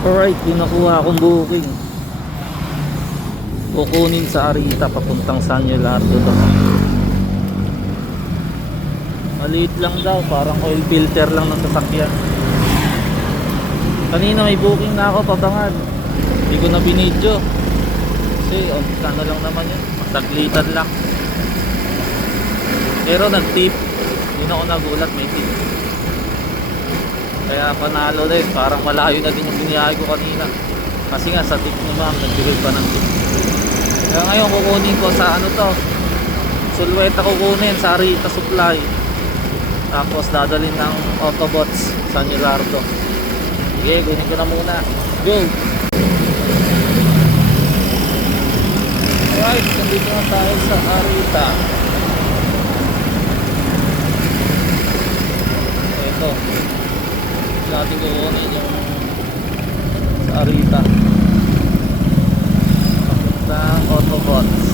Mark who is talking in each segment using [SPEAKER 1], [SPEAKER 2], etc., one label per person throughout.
[SPEAKER 1] Alright, yung nakuha akong booking. Kukunin sa Arita papuntang San Leonardo to. Maliit lang daw, parang oil filter lang ng sasakyan. Kanina may booking na ako pabangan. Hindi ko na binidyo. Kasi on ano lang naman yun. Taglitan lang. Pero nag-tip. Hindi na ako nagulat may tip. Kaya panalo din. Parang malayo na din yung biniyahe ko kanina. Kasi nga sa tip mo ma'am, nagbigay pa ng tip. Kaya ngayon kukunin ko sa ano to. Sulweta kukunin sa Arita Supply. Tapos dadalhin ng Autobots sa Nilardo. Sige, kunin ko na muna. Go! Alright, nandito na tayo sa Arita. Ito. Natin kukunin yung sa Arita. Papuntang Autobots.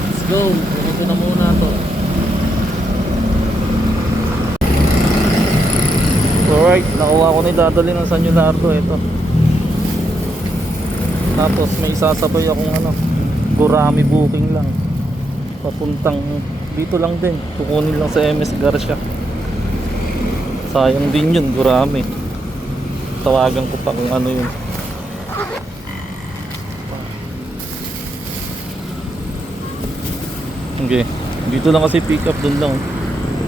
[SPEAKER 1] Let's go! Kunin ko na muna to. Alright, nakuha ko yung dadali ng San Leonardo ito. Tapos may sasabay akong ano, Gurami booking lang. Papuntang dito lang din. Kukunin lang sa MS Garcia. Sayang din yun, Gurami. Tawagan ko pa kung ano yun. Okay. Dito lang kasi pick up dun lang.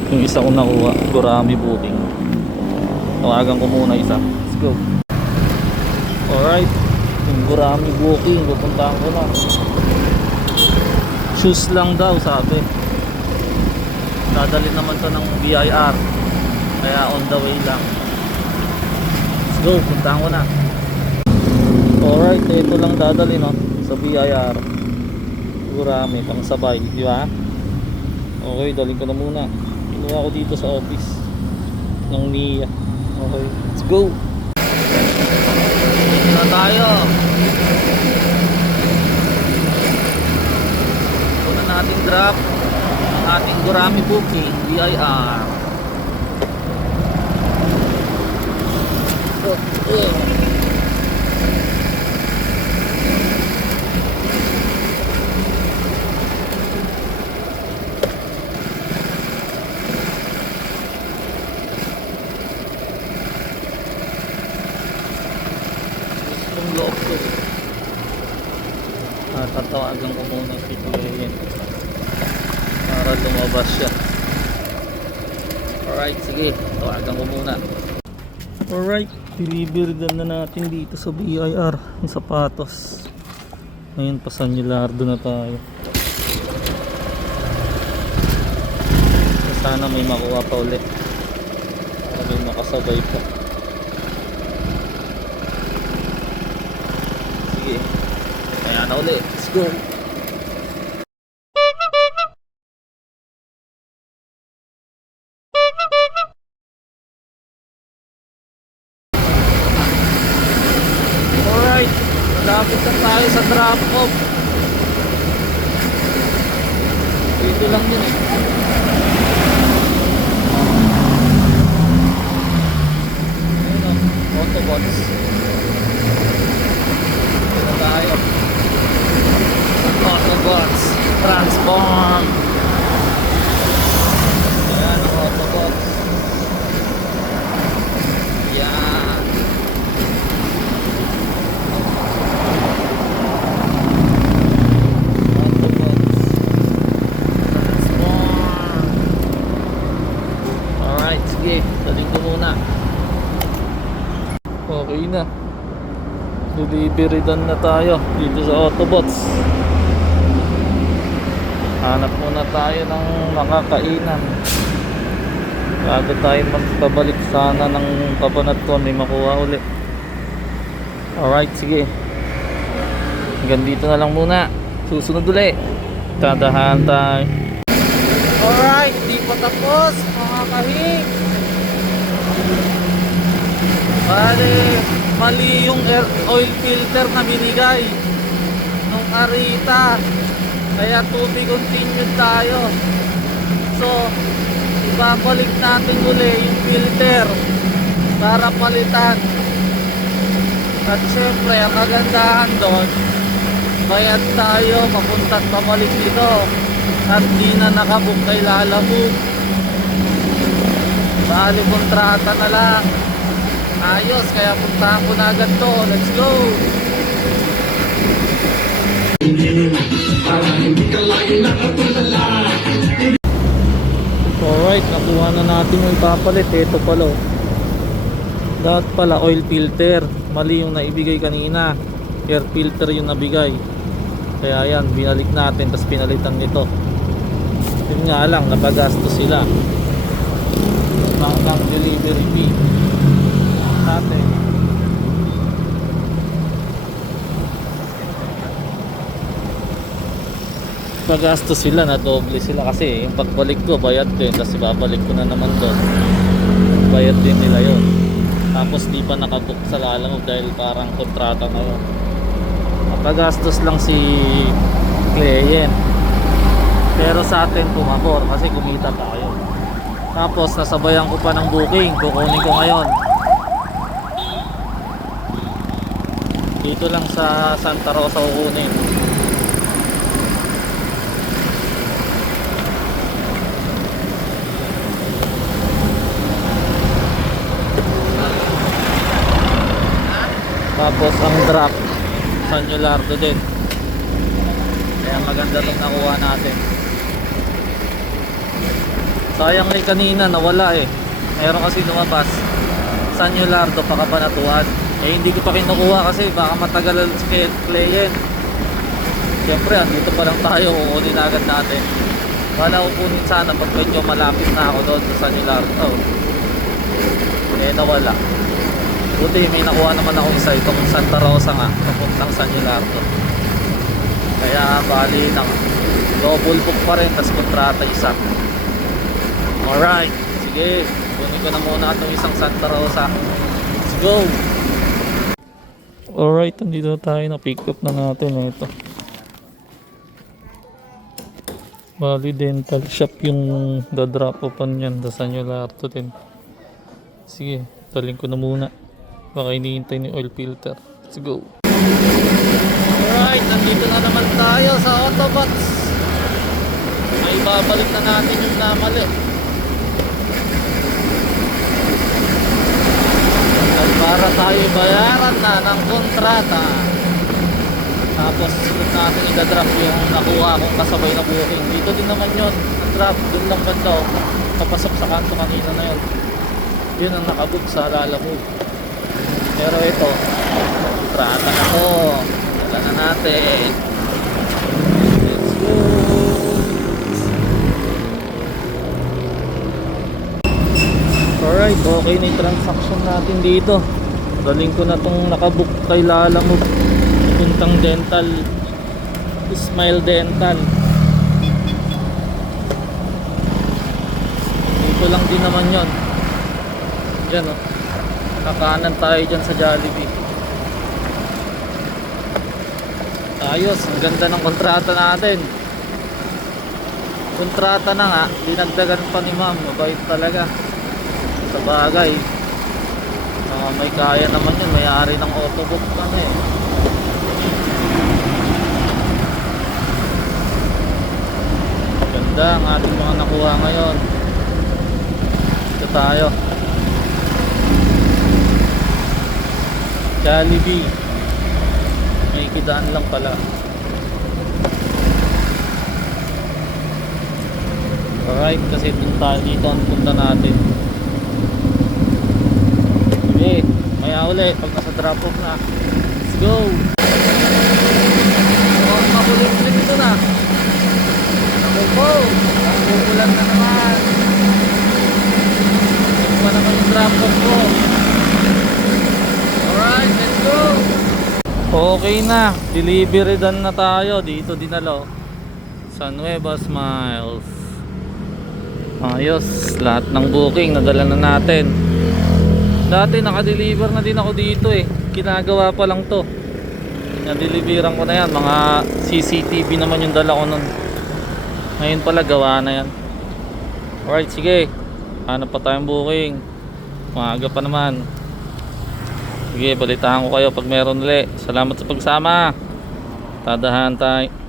[SPEAKER 1] Yung isa ko nakuha, Gurami booking. Tawagan ko muna isa. Let's go. Alright. Yung Gurami booking, pupuntahan ko na. Shoes lang daw, sabi. Dadalhin naman to ng BIR. Kaya on the way lang. Let's go, puntahan ko na. Alright, ito lang dadalhin no, sa BIR. Gurami, pang sabay, di ba? Okay, dalhin ko na muna. Kinuha ko dito sa office ng NIA. Okay, let's go. Na tayo. Una natin drop ating Gurami booking, BIR. Oh, oh. Gustong loob ko. Ah, tatawagan ko muna si Kuya para lumabas siya. Alright, sige. Tawagan ko muna. Alright, delivery na na natin dito sa BIR yung sapatos. Ngayon pa San Leonardo na tayo. Sana may makuha pa ulit. Para may makasabay pa. Sige. Kaya na ulit. Let's go. Alright. Malapit na tayo sa drop off. Dito lang yun eh. Ayun o. Autobots. Dito na tayo. Autobots. Transform. Ayan ang Autobots. Yan. Alright, sige. Daling ko muna. Okay na. Delivery done na tayo dito sa Autobots. Hanap muna tayo ng makakainan. Bago tayo magpabalik sana ng kabanatuan, may makuha ulit. Alright, sige. Hanggang dito na lang muna. Susunod ulit. Tadahan tayo. Alright, di pa tapos mga kahig. Bale, mali yung air oil filter na binigay nung Arita. Kaya be continued tayo. So, ibabalik natin uli yung filter para palitan. At syempre, ang kagandahan doon, bayad tayo, papunta at pabalik dito. At di na nakabook kay Lalamove. Bali, kontrata na lang. Ayos, kaya puntahan ko na agad to. Let's go! Alright, nakuha na natin yung papalit. Ito pala. oh. Dapat pala oil filter. Mali yung naibigay kanina. Air filter yung nabigay. Kaya yan, binalik natin. Tapos pinalitan nito. Yun nga lang, napagastos sila. Ng, ng delivery fee. Natin. Pagastos sila na doble sila kasi yung pagbalik ko bayad ko yun tapos ibabalik ko na naman doon. Bayad din nila yon tapos di pa nakabook sa lalamog dahil parang kontrata na yun. Napagastos lang si client pero sa atin pumabor kasi kumita tayo. Tapos nasabayan ko pa ng booking kukunin ko ngayon dito lang sa Santa Rosa kukunin Tapos ang drop San Yulardo din. Kaya maganda itong nakuha natin. Sayang ni kanina nawala eh. Meron kasi lumabas. San Yulardo pa kabanatuan. Eh hindi ko pa kinukuha kasi baka matagal si client. Siyempre andito pa lang tayo. Kukunin agad natin. Wala ko sana pag medyo malapit na ako doon sa San Yulardo. Eh nawala. Buti may nakuha naman ako isa itong Santa Rosa nga papuntang San Gilardo. Kaya bali ng double book pa rin tas kontrata isa. Alright, sige. Kunin ko na muna itong isang Santa Rosa. Let's go! Alright, nandito na tayo na pick up na natin ito. Bali dental shop yung dadrop upan yan sa San Gilardo din. Sige, taling ko na muna. Baka hinihintay ni oil filter. Let's go. Alright, nandito na naman tayo sa Autobox. May babalik na natin yung namali. Para tayo bayaran na ng kontrata. Tapos sunod natin i-drop yung nakuha kong kasabay na booking. Dito din naman yun. Ang drop, dun lang banda. oh. Papasok sa kanto kanina na yun. Yun ang nakabook sa Lalamove. Pero ito, kontrata na to. Wala na natin. Let's go. Alright, okay na yung transaction natin dito. Galing ko na tong nakabook kay Lala mo. Puntang dental. Smile Dental. Dito lang din naman yon. Yan o. Oh. Kakanan tayo dyan sa Jollibee. Ayos, ang ganda ng kontrata natin. Kontrata na nga, dinagdagan pa ni ma'am. Mabait talaga. Sa bagay. Ah, may kaya naman yun, may-ari ng autobook kami. Ganda ang ating mga nakuha ngayon. Ito tayo. Jollibee. May kidaan lang pala. Alright, kasi dun tayo dito ang punta natin. Sige, maya uli pag nasa drop off na. Let's go! Oh, makulit-kulit ito na. Ako po, nakukulan na naman. Ito pa naman yung drop off ko. Alright, let's go! Okay na, delivery done na tayo. Dito dinalo. Sa Nueva Smiles. Ayos, lahat ng booking nadala na natin. Dati naka-deliver na din ako dito eh. Ginagawa pa lang to. Na-deliveran ko na yan. Mga CCTV naman yung dala ko nun. Ngayon pala gawa na yan. Alright, sige. Hanap pa tayong booking. Maaga pa naman. Sige, balitaan ko kayo pag meron ulit. Salamat sa pagsama. Tadahan tayo.